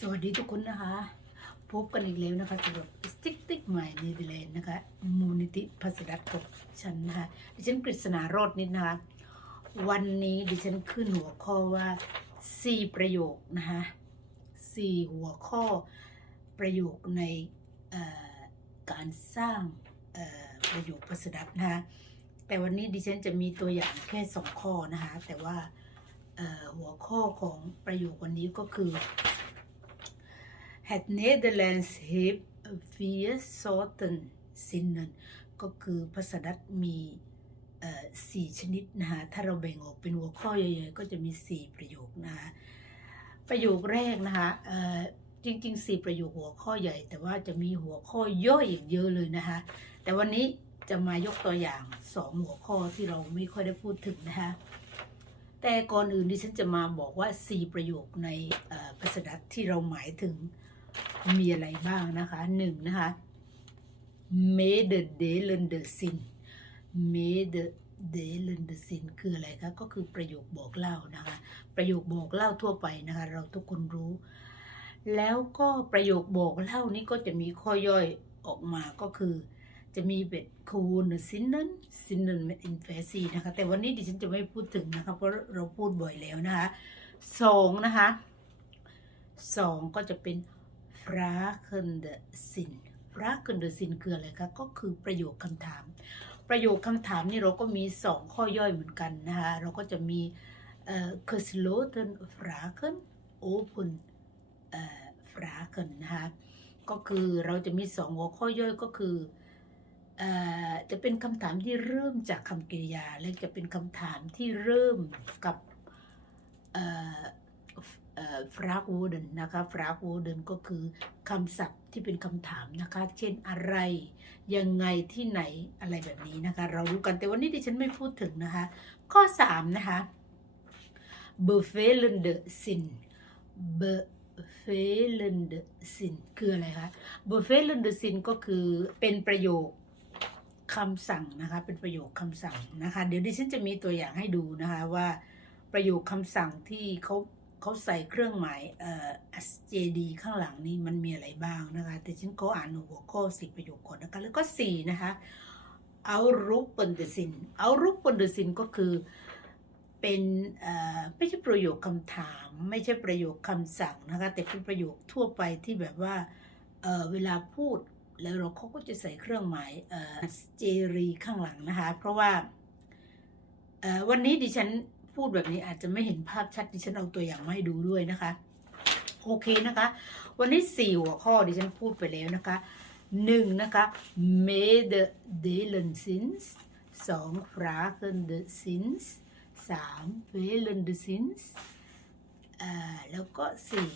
สวัสดีทุกคนนะคะ พบกันอีกแล้วนะคะสำหรับสติ๊กติ๊กใหม่นเธอร์แลนด์นะคะ มูลนิธิพัสดัตกับฉันนะคะดิฉันกฤษณาโรดนิดนะคะ วันนี้ดิฉันขึ้นหัวข้อว่าสี่ประโยคนะคะสี่หัวข้อประโยคในการสร้างประโยคพัสดัตนะคะแต่วันนี้ดิฉันจะมีตัวอย่างแค่สองข้อนะคะ แต่ว่าหัวข้อของประโยควันนี้ก็คือ Het Nederlands heeft vier soorten zinnen ก็คือภาษาดัตมีสี่ชนิดนะคะถ้าเราแบ่งออกเป็นหัวข้อใหญ่ๆก็จะมีสี่ประโยคนะคะประโยคแรกนะคะจริงๆสี่ประโยคหัวข้อใหญ่ แต่ว่าจะมีหัวข้อย่อยอีกเยอะเลยนะคะ แต่วันนี้จะมายกตัวอย่างสองหัวข้อที่เราไม่ค่อยได้พูดถึงนะคะแต่ก่อนอื่นดิฉันจะมาบอกว่าสี่ประโยคในภาษาดัตที่เราหมายถึง มีอะไรบ้างนะคะหนึ่งนะคะ made the l e n d e sin made the l e n d e sin คืออะไรคะก็คือประโยคบอกเล่านะคะ ประโยคบอกเล่าทั่วไปนะคะ เราทุกคนรู้ แล้วก็ประโยคบอกเล่านี้ก็จะมีข้อย่อยออกมาก็คือจะมีเบ็ดคูนซินนันซินนันอินเฟซีนะคะ แต่วันนี้ดิฉันจะไม่พูดถึงนะคะ เพราะเราพูดบ่อยแล้วนะคะสองนะคะสองก็จะเป็น fragende sin fragende sin คืออะไรคะก็คือประโยคคำถาม ประโยคคำถามนี่เราก็มีสองข้อย่อยเหมือนกันนะคะเราก็จะมีเอ่อ gesloten fragen open เอ่อ fragen นะคะก็คือเราจะมีสองหัวข้อย่อยก็คือเอ่อจะเป็นคำถามที่เริ่มจากคำกริยา และจะเป็นคำถามที่เริ่มกับเอ่อ ฟรากวูเดนนะคะฟรากวูเดนก็คือคำศัพท์ที่เป็นคำถามนะคะ เช่นอะไร ยังไงที่ไหนอะไรแบบนี้นะคะ เรารู้กันแต่วันนี้ดิฉันไม่พูดถึงนะคะ ข้อ 3 นะคะ bevelende sin bevelende sin คืออะไรคะ bevelende sin ก็คือเป็นประโยคคำสั่งนะคะ เป็นประโยคคำสั่งนะคะ เดี๋ยวดิฉันจะมีตัวอย่างให้ดูนะคะว่าประโยคคำสั่งที่เขา เขาใส่เครื่องหมายเอ่อ SJD ข้างหลังนี่มันมีอะไรบ้างนะคะ แต่ฉันขออ่านหัวข้อสิประโยคก่อนนะคะแล้วก็สี่นะคะเอารูปเปนเดซินเอารูปเปนเดซินก็คือเป็นเอ่อไม่ใช่ประโยคคำถาม ไม่ใช่ประโยคคำสั่งนะคะแต่เป็นประโยคทั่วไปที่แบบว่าเอ่อเวลาพูดแล้วเราเขาก็จะใส่เครื่องหมายเอ่อ SJD ข้างหลังนะคะ เพราะว่าเอ่อวันนี้ดิฉัน พูดแบบนี้อาจจะไม่เห็นภาพชัดดิฉันเอาตัวอย่างมาให้ดูด้วยนะคะ โอเคนะคะ วันนี้สี่หัวข้อดิฉันพูดไปแล้วนะคะหนึ่งนะคะ made delen sins สอง fragen de sins สาม velen de sins แล้วก็สี่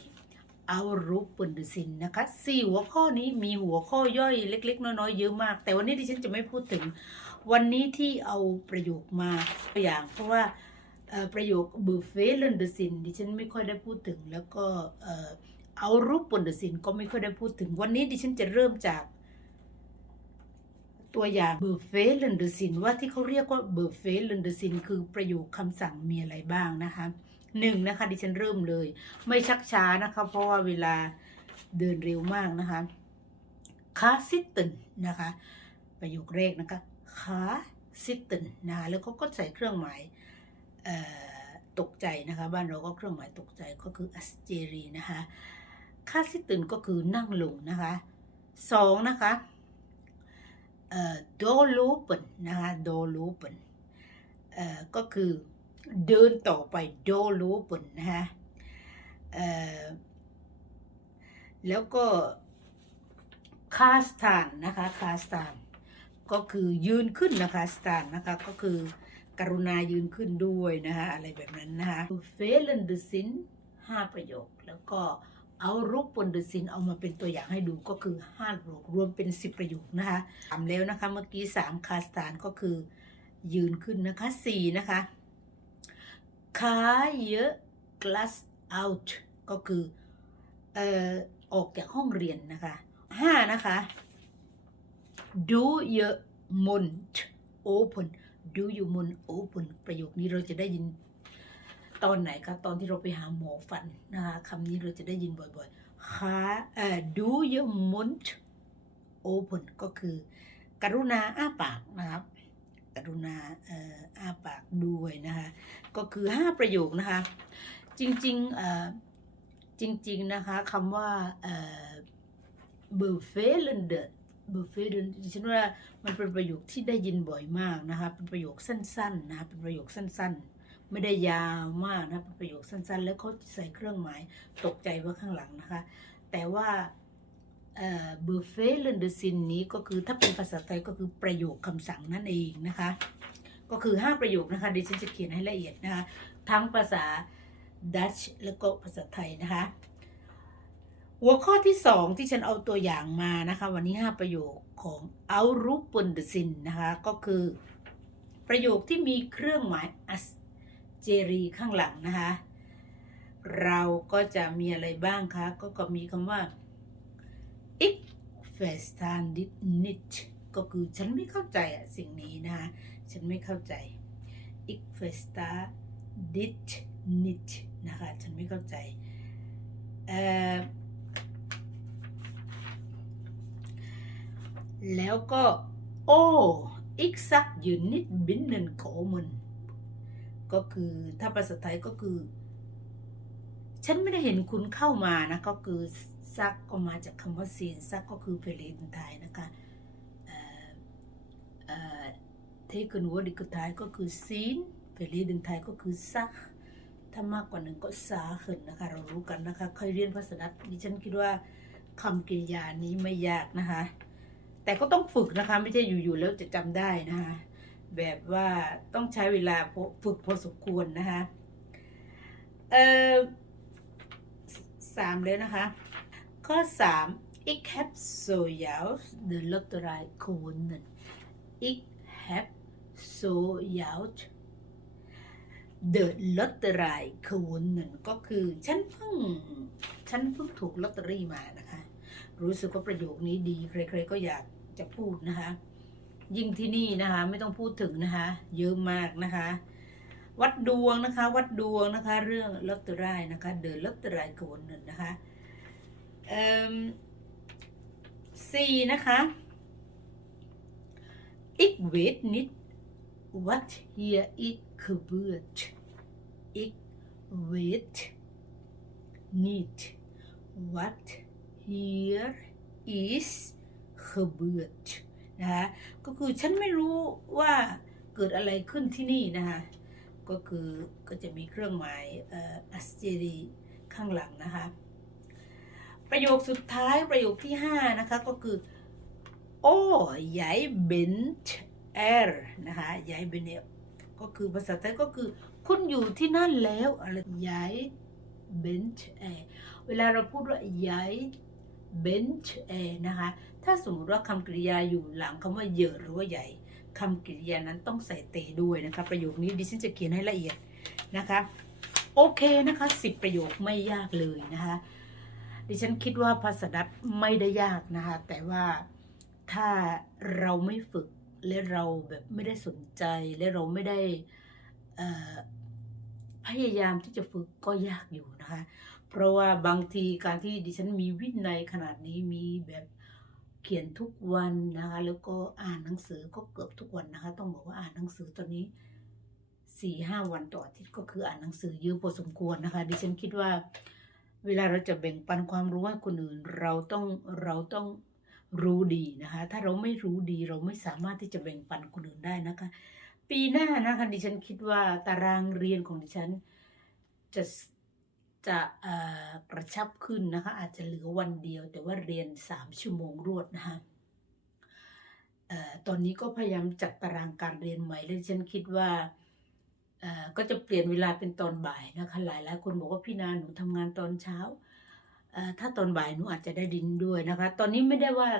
เอารูปปนดสินนะคะสี่หัวข้อนี้มีหัวข้อย่อยเล็ก ๆ น้อยๆเยอะมาก แต่วันนี้ดิฉันจะไม่พูดถึง วันนี้ที่เอาประโยคมาตัวอย่าง เพราะว่า ประโยคเบอร์เฟลนเดซินดิฉันไม่ค่อยได้พูดถึง แล้วก็เอารูปปนเดซินก็ไม่ค่อยได้พูดถึง วันนี้ดิฉันจะเริ่มจากตัวอย่างเบอร์เฟลนเดซินว่าที่เขาเรียกว่าเบอร์เฟลนเดซินคือประโยคคำสั่งมีอะไรบ้างนะคะหนึ่งนะคะดิฉันเริ่มเลย ไม่ชักช้านะคะเพราะว่าเวลาเดินเร็วมากนะคะคาซิตเตนนะคะ ประโยคแรกนะคะคาซิตเตนนะคะแล้วเขาก็ใส่เครื่องหมาย ตกใจนะคะ บ้านเราก็เครื่องหมายตกใจก็คืออัสเจรีนะคะค่าซิตื่นก็คือนั่งลงนะคะสองนะคะเอ่อโดลูปนนะคะโดลูปนก็คือเดินต่อไปโดลูปนนะคะแล้วก็คาสตานนะคะคาสตานก็คือยืนขึ้นนะคะสตานนะคะก็คือ กรุณายืนขึ้นด้วยนะคะอะไรแบบนั้นนะคะเฟลนดซินห้าประโยค แล้วก็เอารูปปนดซินเอามาเป็นตัวอย่างให้ดูก็คือห้าประโยครวมเป็นสิบประโยคนะคะทำแล้วนะคะเมื่อกี้สามคาสตานก็คือยืนขึ้นนะคะสี่นะคะคาเยอะ glass out ก็คือเอ่อออกจากห้องเรียนนะคะห้านะคะ do your mund open do you mund open ประโยคนี้เราจะได้ยินตอนไหนคะตอนที่เราไปหาหมอฟันนะคะคำนี้เราจะได้ยินบ่อยๆ ค่ะเอ่อ do your mund open ก็คือ กรุณาอ้าปากนะครับ กรุณาเอ่ออ้าปากด้วยนะคะ ก็คือ 5 ประโยคนะคะ จริงๆเอ่อจริงๆนะคะคำว่าเอ่อ b e f e l e n d e b e f e l e n d ดิฉันว่ามันเป็นประโยคที่ได้ยินบ่อยมากนะคะ เป็นประโยคสั้นๆนะคะเป็นประโยคสั้น ๆ ไม่ได้ยาวมากนะเป็นประโยคสั้น ๆ แล้วเขาใส่เครื่องหมายตกใจไว้ข้างหลังนะคะ แต่ว่าเอ่อ b e f e l e n d e sin นี้ก็คือถ้าเป็นภาษาไทยก็คือประโยคคำสั่งนั่นเองนะคะ ก็คือ 5 ประโยคนะคะดิฉันจะเขียนให้ละเอียดนะคะ ทั้งภาษาดัตช์แล้วก็ภาษาไทยนะคะ หัวข้อที่2ที่ฉันเอาตัวอย่างมานะคะ วันนี้ 5 ประโยคของเอารูป n นเดซินนะคะ ก็คือ ประโยคที่มีเครื่องหมายอัสเจรีข้างหลังนะคะ เราก็จะมีอะไรบ้างคะ ก็ก็มีคำว่า ik verstaan dit niet ก็คือฉันไม่เข้าใจอะสิ่งนี้นะคะ ฉันไม่เข้าใจ ik versta dit niet นะคะ ฉันไม่เข้าใจเอ่อ แล้วก็โอ้ ik zag je niet binnenkomen ก็คือถ้าภาษาไทยก็คือ ฉันไม่ได้เห็นคุณเข้ามานะ ก็คือซักก็มาจากคำว่าซีนซักก็คือเพลนไทยนะคะเทกันวัวดิกไทยก็คือซีนเพลดินไทยก็คือซักถ้ามากกว่าหนึ่งก็สาขึ้นนะคะ เรารู้กันนะคะเคยเรียนภาษาดัตช์ดิฉันคิดว่าคำกริยานี้ไม่ยากนะคะ แต่ก็ต้องฝึกนะคะ ไม่ใช่อยู่ ๆ แล้วจะจำได้นะคะ แบบว่าต้องใช้เวลาฝึกพอสมควรนะคะเออสามเลยนะคะ ข้อสาม ik heb zojuist de loterij gewonnen ik heb zojuist de loterij gewonnen ก็คือ ฉันเพิ่ง ฉันเพิ่งถูกลอตเตอรี่มานะคะ รู้สึกว่าประโยคนี้ดี ใคร ๆ ก็อยากจะพูดนะคะ ยิ่งที่นี่นะคะ ไม่ต้องพูดถึงนะคะ เยอะมากนะคะ วัดดวงนะคะ วัดดวงนะคะ เรื่องลอตเตอรี่นะคะ เดินลอตเตอรี่กวนเงินนะคะเอ่อสี่นะคะ ik weet niet wat hier is gebeurd ik weet niet wat hier is gebeurd นะคะก็คือฉันไม่รู้ว่าเกิดอะไรขึ้นที่นี่นะคะก็คือก็จะมีเครื่องหมายอัสเจรีข้างหลังนะคะ ประโยคสุดท้ายประโยคที่ 5 นะคะ ก็คือโอ้ยายเบนต์เอร์นะคะยายเบนเอก็คือภาษาไทยก็คือคุณอยู่ที่นั่นแล้วอะไรยายเบนต์เอเวลาเราพูดว่ายาย เบนต์เอนะคะ ถ้าสมมติว่าคำกริยาอยู่หลังคำว่าเยอะหรือว่าใหญ่คำกริยานั้นต้องใส่เตด้วยนะคะ ประโยคนี้ดิฉันจะเขียนให้ละเอียดนะคะ โอเคนะคะสิบประโยคไม่ยากเลยนะคะ ดิฉันคิดว่าภาษาดัตไม่ได้ยากนะคะ แต่ว่าถ้าเราไม่ฝึกและเราแบบไม่ได้สนใจและเราไม่ได้พยายามที่จะฝึกก็ยากอยู่นะคะ เพราะว่าบางทีการที่ดิฉันมีวินัยขนาดนี้มีแบบเขียนทุกวันนะคะ แล้วก็อ่านหนังสือก็เกือบทุกวันนะคะ ต้องบอกว่าอ่านหนังสือตอนนี้สี่ห้าวันต่ออาทิตย์ก็คืออ่านหนังสือเยอะพอสมควรนะคะ ดิฉันคิดว่า เวลาเราจะแบ่งปันความรู้ให้คนอื่น เราต้องเราต้องรู้ดีนะคะ ถ้าเราไม่รู้ดีเราไม่สามารถที่จะแบ่งปันคนอื่นได้นะคะ ปีหน้านะคะดิฉันคิดว่าตารางเรียนของดิฉันจะ จะกระชับขึ้นนะคะ อาจจะเหลือวันเดียว แต่ว่าเรียนสามชั่วโมงรวดนะคะออตอนนี้ก็พยายามจัดตารางการเรียนใหม่และฉันคิดว่าก็จะเปลี่ยนเวลาเป็นตอนบ่ายนะคะ หลายหลายคนบอกว่าพี่นาหนูทำงานตอนเช้า ถ้าตอนบ่ายหนูอาจจะได้ดินด้วยนะคะ ตอนนี้ไม่ได้ว่า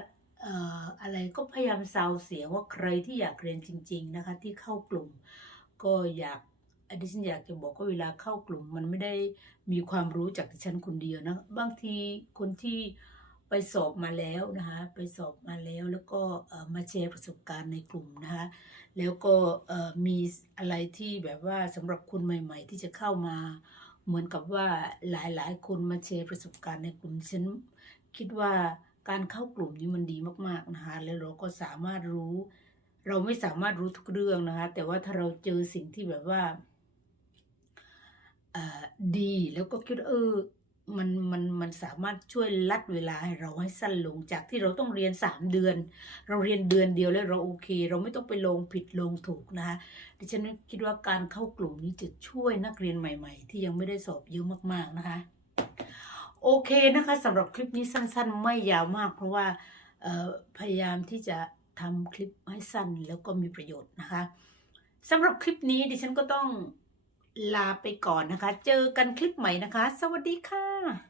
เอ่ออะไรก็พยายามซาวเสียงว่าใครที่อยากเรียนจริง ๆนะคะ ที่เข้ากลุ่มก็อยาก ดิฉันอยากจะบอกว่าเวลาเข้ากลุ่มมันไม่ได้มีความรู้จากดิฉันคนเดียวนะ บางทีคนที่ไปสอบมาแล้วนะคะ ไปสอบมาแล้วแล้วก็มาแชร์ประสบการณ์ในกลุ่มนะคะ แล้วก็มีอะไรที่แบบว่าสำหรับคนใหม่ ๆ ที่จะเข้ามาเหมือนกับว่าหลายๆ คนมาแชร์ประสบการณ์ในกลุ่มฉันคิดว่าการเข้ากลุ่มนี้มันดีมากๆนะคะแล้วเราก็สามารถรู้ เราไม่สามารถรู้ทุกเรื่องนะคะ แต่ว่าถ้าเราเจอสิ่งที่แบบว่า ดีแล้วก็คิดว่าเออมันมันมันสามารถช่วยลัดเวลาให้เราให้สั้นลงจากที่เราต้องเรียนสามเดือน เราเรียนเดือนเดียวแล้วเราโอเค เราไม่ต้องไปลงผิดลงถูกนะคะดิฉันคิดว่าการเข้ากลุ่มนี้จะช่วยนักเรียนใหม่ ๆ ที่ยังไม่ได้สอบเยอะมากๆนะคะ โอเคนะคะสำหรับคลิปนี้สั้นๆ ไม่ยาวมาก เพราะว่าพยายามที่จะทำคลิปให้สั้นแล้วก็มีประโยชน์นะคะสำหรับคลิปนี้ดิฉันก็ต้อง ลาไปก่อนนะคะ เจอกันคลิปใหม่นะคะ สวัสดีค่ะ